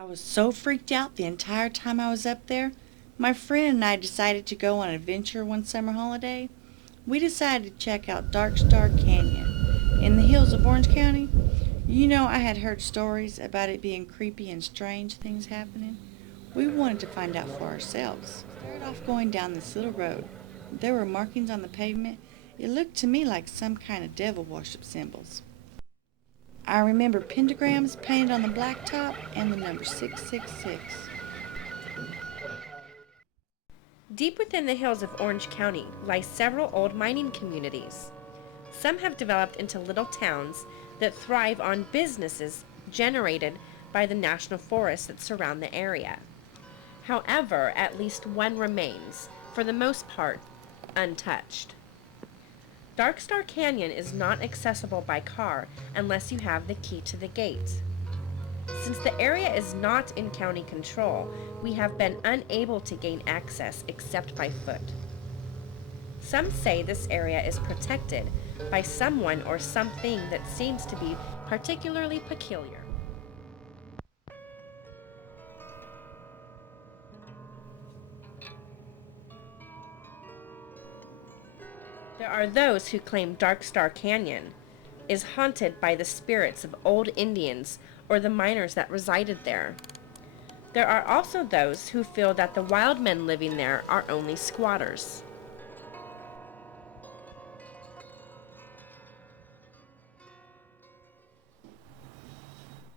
I was so freaked out the entire time I was up there. My friend and I decided to go on an adventure one summer holiday. We decided to check out Dark Star Canyon in the hills of Orange County. I had heard stories about it being creepy and strange things happening. We wanted to find out for ourselves. We started off going down this little road. There were markings on the pavement. It looked to me like some kind of devil worship symbols. I remember pentagrams painted on the blacktop and the number 666. Deep within the hills of Orange County lie several old mining communities. Some have developed into little towns that thrive on businesses generated by the national forests that surround the area. However, at least one remains, for the most part, untouched. Dark Star Canyon is not accessible by car unless you have the key to the gate. Since the area is not in county control, we have been unable to gain access except by foot. Some say this area is protected by someone or something that seems to be particularly peculiar. There are those who claim Dark Star Canyon is haunted by the spirits of old Indians or the miners that resided there. There are also those who feel that the wild men living there are only squatters.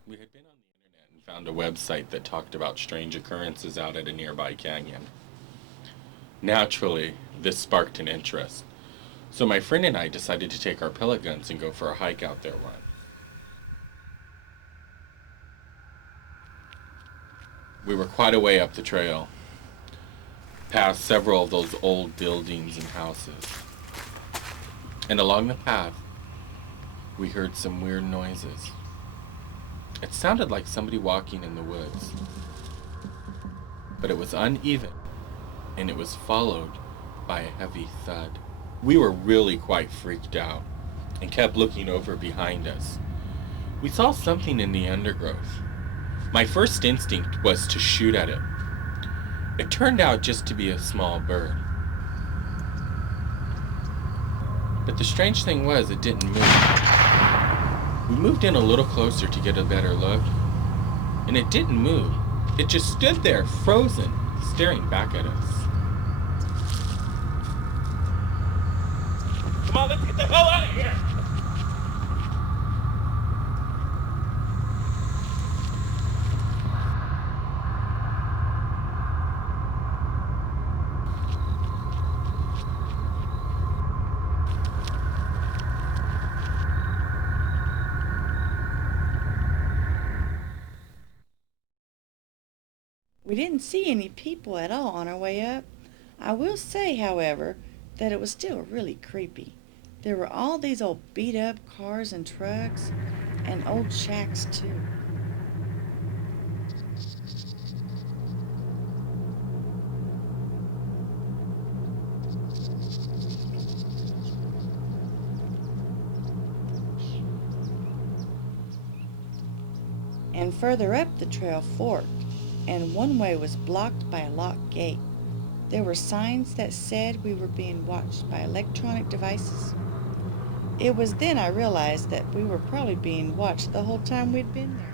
We had been on the internet and found a website that talked about strange occurrences out at a nearby canyon. Naturally, this sparked an interest, so my friend and I decided to take our pellet guns and go for a hike out there once. We were quite a way up the trail, past several of those old buildings and houses. And along the path, we heard some weird noises. It sounded like somebody walking in the woods, but it was uneven, and it was followed by a heavy thud. We were really quite freaked out and kept looking over behind us. We saw something in the undergrowth. My first instinct was to shoot at it. It turned out just to be a small bird. But the strange thing was, it didn't move. We moved in a little closer to get a better look, and it didn't move. It just stood there, frozen, staring back at us. Come on, let's get the hell out of here! We didn't see any people at all on our way up. I will say, however, that it was still really creepy. There were all these old beat-up cars and trucks, and old shacks too. And further up the trail forked, and one way was blocked by a locked gate. There were signs that said we were being watched by electronic devices. It was then I realized that we were probably being watched the whole time we'd been there.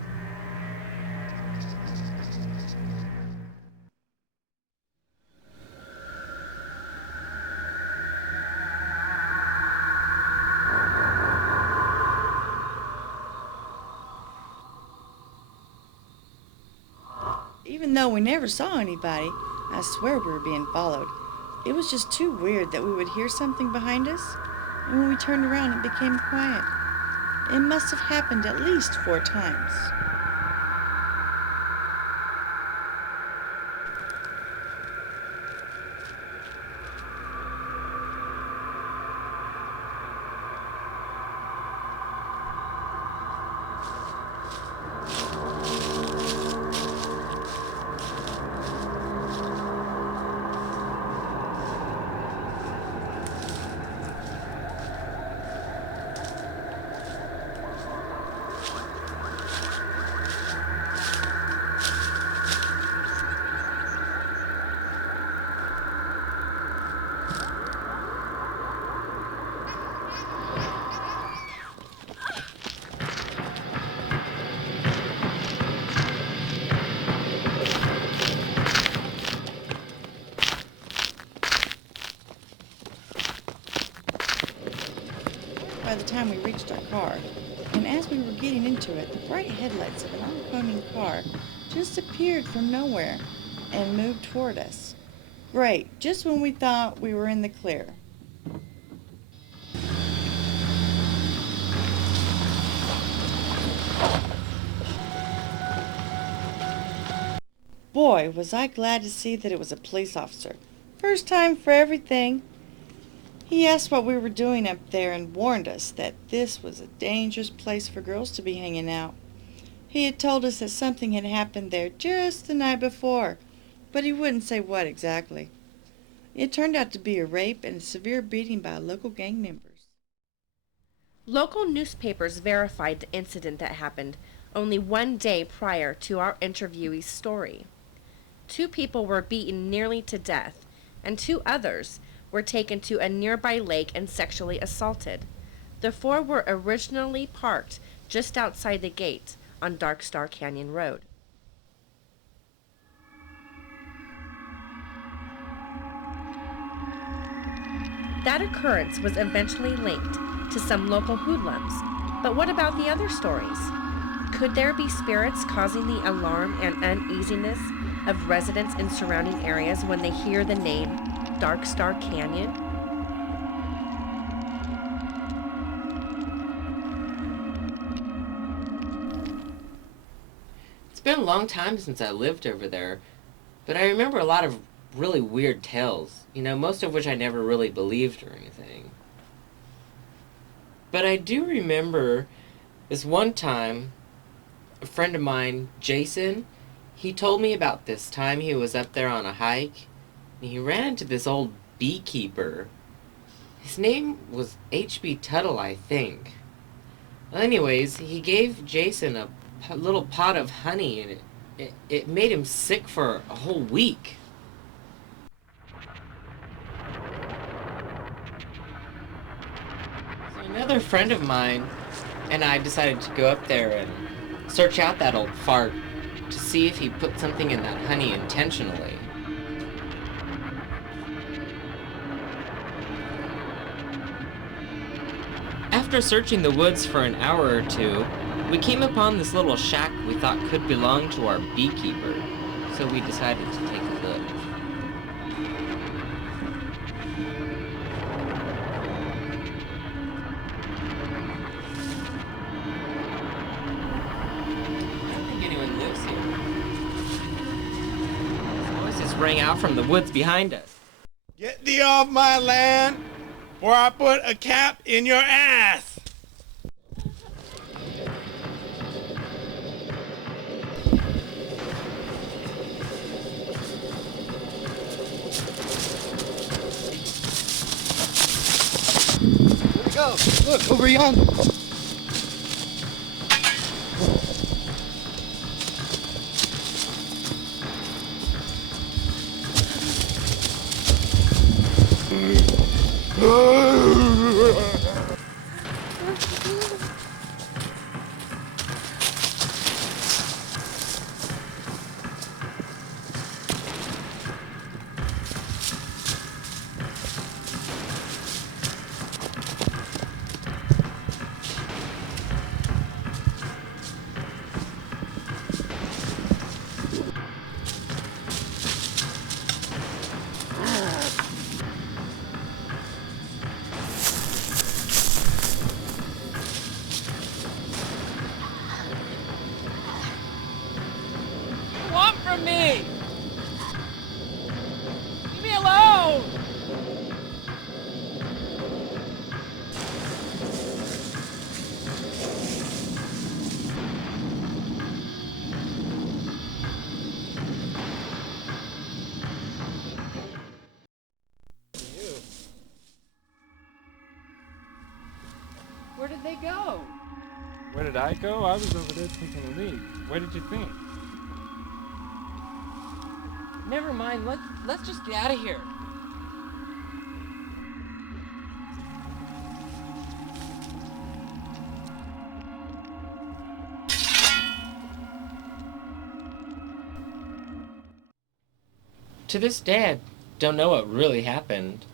Even though we never saw anybody, I swear we were being followed. It was just too weird that we would hear something behind us, and when we turned around it became quiet. It must have happened at least 4 times. by the time we reached our car, and as we were getting into it, the bright headlights of an oncoming car just appeared from nowhere and moved toward us. Great, just when we thought we were in the clear. Boy, was I glad to see that it was a police officer. First time for everything. He asked what we were doing up there and warned us that this was a dangerous place for girls to be hanging out. He had told us that something had happened there just the night before, but he wouldn't say what exactly. It turned out to be a rape and a severe beating by local gang members. Local newspapers verified the incident that happened only one day prior to our interviewee's story. 2 people were beaten nearly to death, and 2 others were taken to a nearby lake and sexually assaulted. The 4 were originally parked just outside the gate on Dark Star Canyon Road. That occurrence was eventually linked to some local hoodlums, but what about the other stories? Could there be spirits causing the alarm and uneasiness of residents in surrounding areas when they hear the name Dark Star Canyon? It's been a long time since I lived over there, but I remember a lot of really weird tales, most of which I never really believed or anything. But I do remember this one time, a friend of mine, Jason, he told me about this time he was up there on a hike, and he ran into this old beekeeper. His name was H.B. Tuttle, I think. Well, anyways, he gave Jason a little pot of honey, and it made him sick for a whole week. So another friend of mine and I decided to go up there and search out that old fart to see if he put something in that honey intentionally. After searching the woods for an hour or 2, we came upon this little shack we thought could belong to our beekeeper, so we decided to take a look. I don't think anyone lives here. Voices rang out from the woods behind us. Get thee off my land, or I put a cap in your ass! Where'd it go? Look, over yonder. From me! Leave me alone! Where did they go? Where did I go? I was over there taking a leak. Where did you think? Never mind, let's just get out of here. To this day, I don't know what really happened.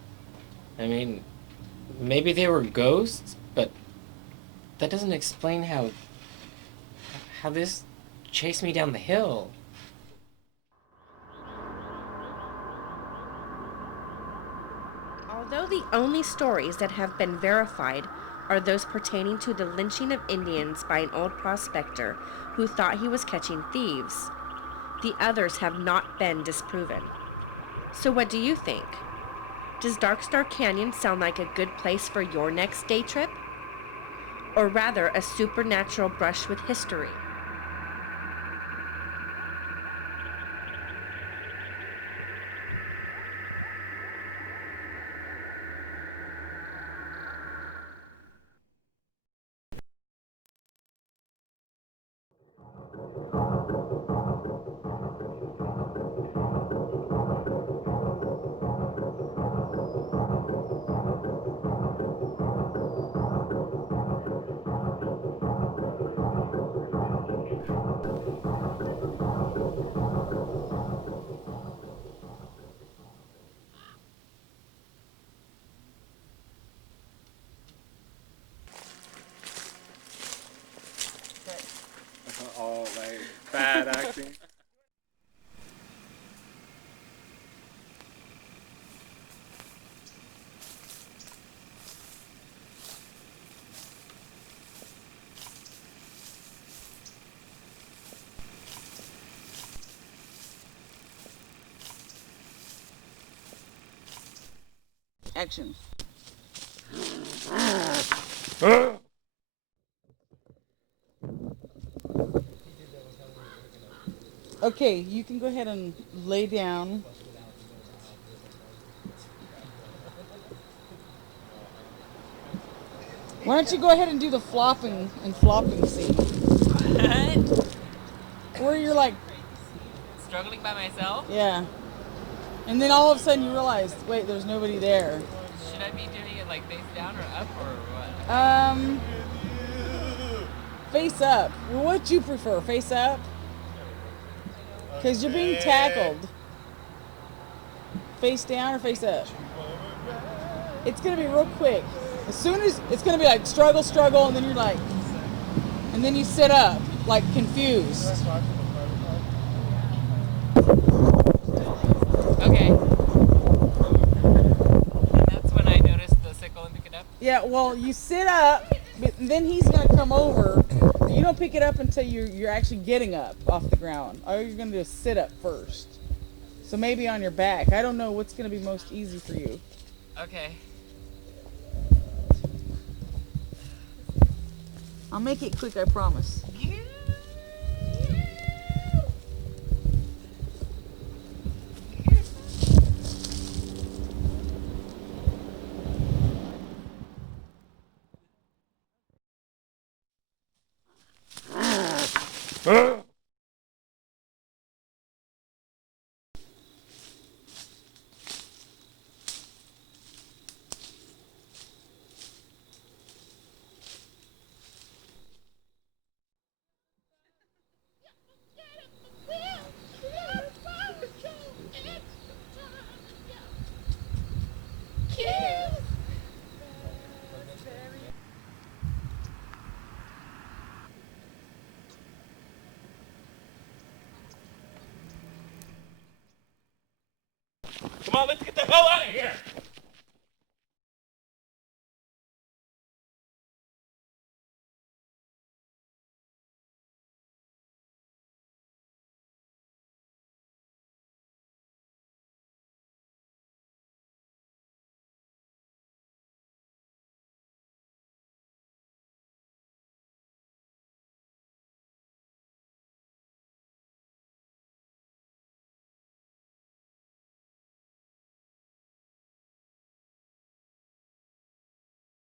I mean, maybe they were ghosts, but that doesn't explain how this chased me down the hill. Although the only stories that have been verified are those pertaining to the lynching of Indians by an old prospector who thought he was catching thieves, the others have not been disproven. So what do you think? Does Dark Star Canyon sound like a good place for your next day trip? Or rather, a supernatural brush with history? All like bad acting. Action. Okay, you can go ahead and lay down. Why don't you go ahead and do the flopping scene? What? Where you're like, Struggling by myself? yeah. And then all of a sudden you realize, wait, there's nobody there. Should I be doing it like face down or up or what? Face up. Well, what do you prefer, face up? Because you're being tackled. Face down or face up? It's going to be real quick. As soon as, it's going to be like struggle, and then you're like, and then you sit up, like confused. Okay. And that's when I noticed the sickle and pick it up? Yeah, well, you sit up, but then he's going to come over. You don't pick it up until you're actually getting up off the ground. All you're going to do is sit up first. So maybe on your back. I don't know what's going to be most easy for you. Okay. I'll make it quick, I promise. Come on, let's get the hell out of here!